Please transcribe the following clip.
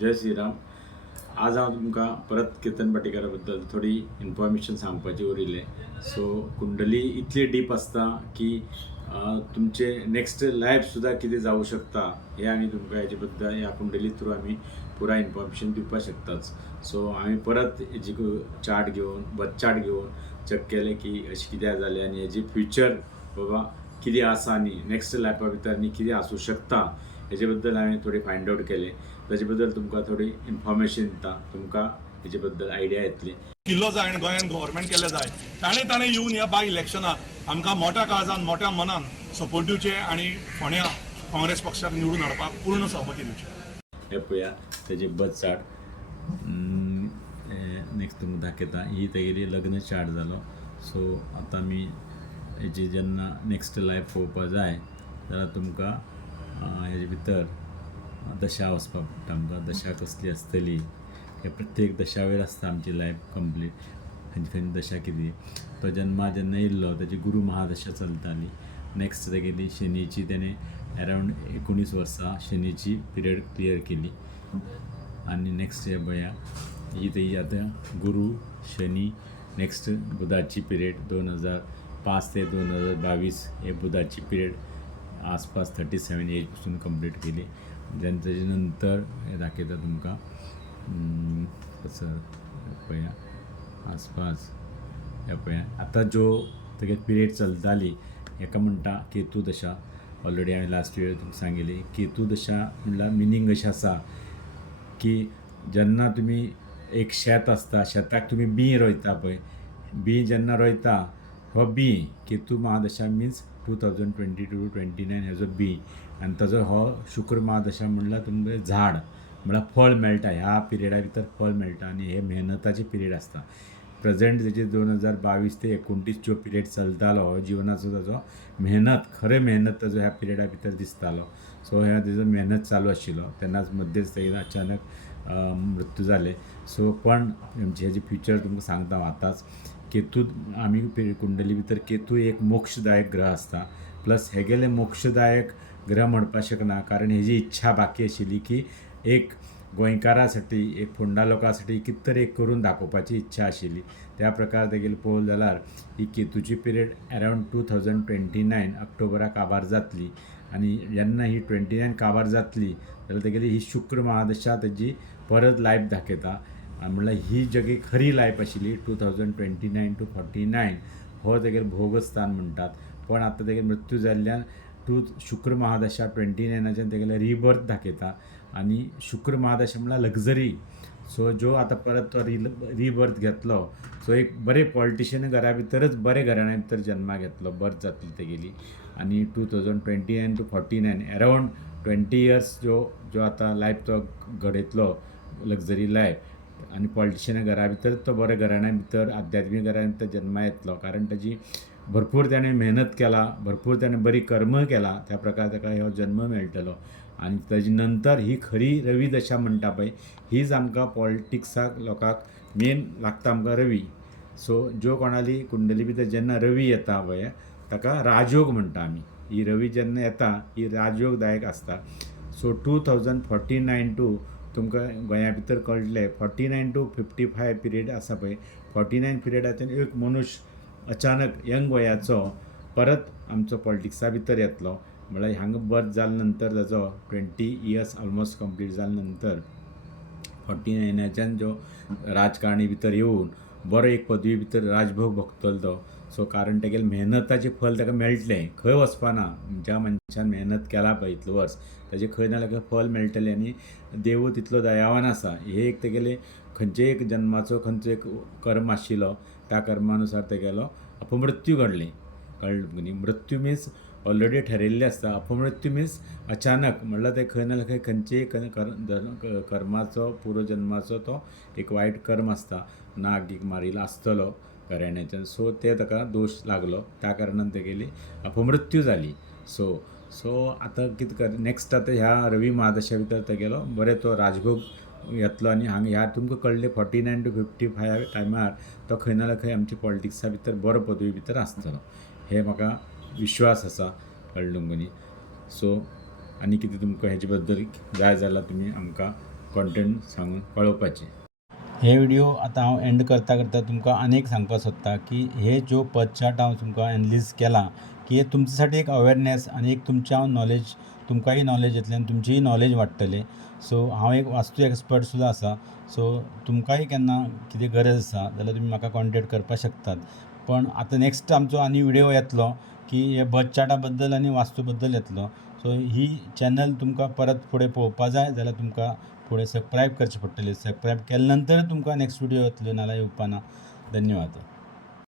जय श्रीराम. आज हांव तुमकां परत कीर्तन भाटेकारा बद्दल थोडी इन्फॉर्मेशन सांगपाची उरिल्लें. सो कुंडली इतली डीप आसता की तुमचे नेक्स्ट लायफ सुद्दां कितें जावं शकता हे आमी तुमकां हेजे बद्दल ह्या कुंडली थ्रू आमी पुराय इन्फॉर्मेशन दिवपाक शकताच. सो आमी परत हेजी चार्ट घेवन बर्थ चार्ट घेवन चेक केलें की अशें कित्याक जालें आनी हेजी फ्युचर बाबा कितें आसा आनी नेक्स्ट लायफा भितर आनी कितें आसूं शकता हेजे बद्दल हांवें थोडी फायंड आवट केलें. ताजे बद्दल तुमकां थोडी इन्फॉर्मेशन दिता, तुमकां हेजे बद्दल आयडिया येतली. किल्लो जाय आनी गोंयांत गव्हर्मेंट केले जाय. ताणें येवन ह्या बाय इलेक्शनाक आमकां मोठ्या काळजान मोठ्या मनान सपोर्ट दिवचे आनी फोंड्या काँग्रेस पक्षाक निवडून हाडपाक पूर्ण सहमती दिवची. हे पळया तेजी बर्थ चार्ट. नेक्स्ट तुमकां दाखयता. ही तेगेली लग्न चार्ट जालो. सो आतां आमी हेजी जेन्ना नेक्स्ट लायफ पळोवपा जाय जाल्यार तुमकां हेजे भितर दशा वचपाक पडटा. आमकां दशा कसली आसतली हे प्रत्येक दशा वयर आसता आमची लायफ कंप्लीट. खंयची खंयची दशा कितें तो जन्मा जेन्ना येयल्लो तेजी गुरू महादशा चलताली. नेक्स्ट तेगेली शनीची तेणें अरावंड 19 वर्सां शनीची पिरियड क्लियर केली. आनी नेक्स्ट हे पळया ही तेजी आतां गुरू शनी. नेक्स्ट बुधाची पिरियड 2005 ते 2022 हे बुधाची पिरियड आसपास 37 एज पासून कंप्लीट केली. तेजे नंतर हे दाखयता तुमकां कसं पळया आसपास हे पळया आतां ज्यो तेगे पिरियड चलताली हेका म्हणटा केतू दशा. ऑलरेडी हांवें लास्ट इयर तुमकां सांगिल्ली. केतू दशा म्हणल्यार मिनींग अशें आसा की जेन्ना तुमी एक शेत आसता, शेताक तुमी बी रोयता पळय, बी जेन्ना रोयता हो बी केतू महादशा मिन्स 2022 to 29 हेजो बी आनी ताजो हो शुक्र महादशा म्हणल्यार तुमकां झाड म्हळ्यार फळ मेळटा. ह्या पिरियडा भितर फळ मेळटा आनी हे मेहनताचे पिरियड आसता. प्रेझेंट तेजे 2022 ते 29 जो पिरियड चलतालो जिवनाचो ताजो मेहनत खरें मेहनत ताजो ह्या पिरियडा भितर दिसतालो. सो ह्या तेजो मेहनत चालू आशिल्लो तेन्नाच मध्येच तेगे अचानक मृत्यू जाले. सो पण हेजे फ्युचर तुमकां सांगता हांव आतांच. केतू आमी कुंडली भितर केतू एक मोक्षदायक ग्रह आसता. प्लस हे गेले मोक्षदायक ग्रह म्हणपाक शकना कारण हेजी इच्छा बाकी आशिल्ली की एक गोंयकारा साठी एक फोंडा लोकां साठी कितें तरी एक करून दाखोवपाची इच्छा आशिल्ली. त्या प्रकार तेगेली पळोवंक जाल्यार ही केतूची पिरियड अरावंड 2029 ऑक्टोबराक काबार जातली. आनी जेन्ना ही 29 काबार जातली जाल्यार तेगेली ही शुक्र महादशा तेजी परत लायफ दाखयता. म्हणल्यार ही जगी खरी लायफ आशिल्ली 2029 to 49 हो तेगेलो भोगस्थान म्हणटात. पण आतां तेगे मृत्यू जाल्ल्यान शुक्र महादशा 29च्यान तेगेले रिबर्थ दाखयता. आनी शुक्र महादशा म्हणल्यार लग्जरी. सो जो आतां परत तो रिबर्थ घेतलो सो एक बरे पॉलिटिशियन घरा भितरच बरे घराण्या भितर जन्माक येतलो, बर्थ जातली तेगेली. आनी 2029 to 49 अरावंड 20 इयर्स जो आतां लायफ तो घडयतलो लग्जरी लायफ आनी पॉलिटिशियन घरा भितर तो बरे घराण्या भितर आध्यात्मीक घराण्या भितर जन्मा येतलो. कारण ताजी भरपूर ताणें मेहनत केला, भरपूर ताणें बरी कर्म केला, त्या प्रकार ताका हो जन्म मेळटलो. आनी ताजे नंतर ही खरी रवी दशा म्हणटा पळय हीच आमकां पॉलिटिक्साक लोकांक मेन लागता आमकां रवी. सो ज्यो कोणाली कुंडली भितर जेन्ना रवी येता पळय ताका राजयोग म्हणटा आमी. ही रवी जेन्ना येता ही राजयोगदायक आसता. सो 2049 टू तुमकां गोंया भितर कळटलें 49 to 55 पिरियड आसा पळय. 49 पिरियडाच्यान एक मनुश्य अचानक यंग वयाचो परत आमचो पॉलिटिक्सा भितर येतलो. म्हळ्यार हांगा बर्थ जाले नंतर ताजो 20 इयर्स ऑलमोस्ट कंप्लीट जाले नंतर 49च्यान जो राजकारणी भितर येवन बरो एक पदवी भितर राजभोग भोगतलो तो. सो कारण तेगेले मेहनताचें फळ ताका मेळटलें, खंय वचपाना. ज्या मनशान मेहनत केला पळय इतलो वर्स ताजें खंय ना जाल्यार फळ मेळटलें. आनी देव तितलो दयावान आसा. हे एक तेगेले खंयचे एक जन्माचो खंयचो एक कर्म आशिल्लो त्या कर्मानुसार तेगेलो अपमृत्यू घडलें. कळ्ळें न्ही. मृत्यू मिन्स ऑलरेडी ठरयल्लें आसता. अपमृत्यू मिन्स अचानक म्हणल्यार ते खंय ना जाल्यार खंयचेय कर्माचो पुर्वजन्माचो तो एक वायट कर्म आसता. नाग गीग मारिल्लो आसतलो घराण्याच्यान. सो ते ताका दोश लागलो त्या कारणान तेगेली अपमृत्यू जाली. सो आतां कितें कर नेक्स्ट आतां ह्या रवी महादशा भितर तेगेलो बरें तो राजभोग येतलो. आनी हांगा ह्या तुमकां कळ्ळें 49 to 55 टायमार तो खंय ना जाल्यार खंय आमच्या पॉलिटिक्सा भितर बरो पदवी भितर आसतलो. हे म्हाका विश्वास आसा. कळ्ळें तुमकां न्ही. सो आनी कितें तुमकां हेजे बद्दल जाय जाल्यार तुमी आमकां कॉन्टेंट सांगून कळोवपाचें. हे व्हिडिओ आतां हांव एंड करता करता तुमकां आनीक सांगपाक सोदता की हे जो पदचार्ट हांव तुमकां एनालिज केला की हे तुमच्यासाठी एक अवेरनेस आनी एक तुमच्या नॉलेज, तुमकांय नॉलेज येतलें आनी तुमचीय नॉलेज वाडटली. सो हांव एक वास्तू एक्सपर्ट सुद्दां आसा. सो तुमकांय केन्ना कितें गरज आसा जाल्यार तुमी म्हाका कॉन्टेक्ट करपाक शकतात. पण आतां नेक्स्ट आमचो आनी व्हिडिओ येतलो की हे बदचार्टा बद्दल आनी वास्तू बद्दल येतलो. सो ही चॅनल तुमकां परत फुडें पळोवपा जाय जाल्यार तुमकां फुडें सबस्क्रायब करचें पडटलें. सबस्क्रायब केले नंतर तुमकां नेक्स्ट व्हिडिओ येतलो, नाल्यार येवपा ना. धन्यवाद.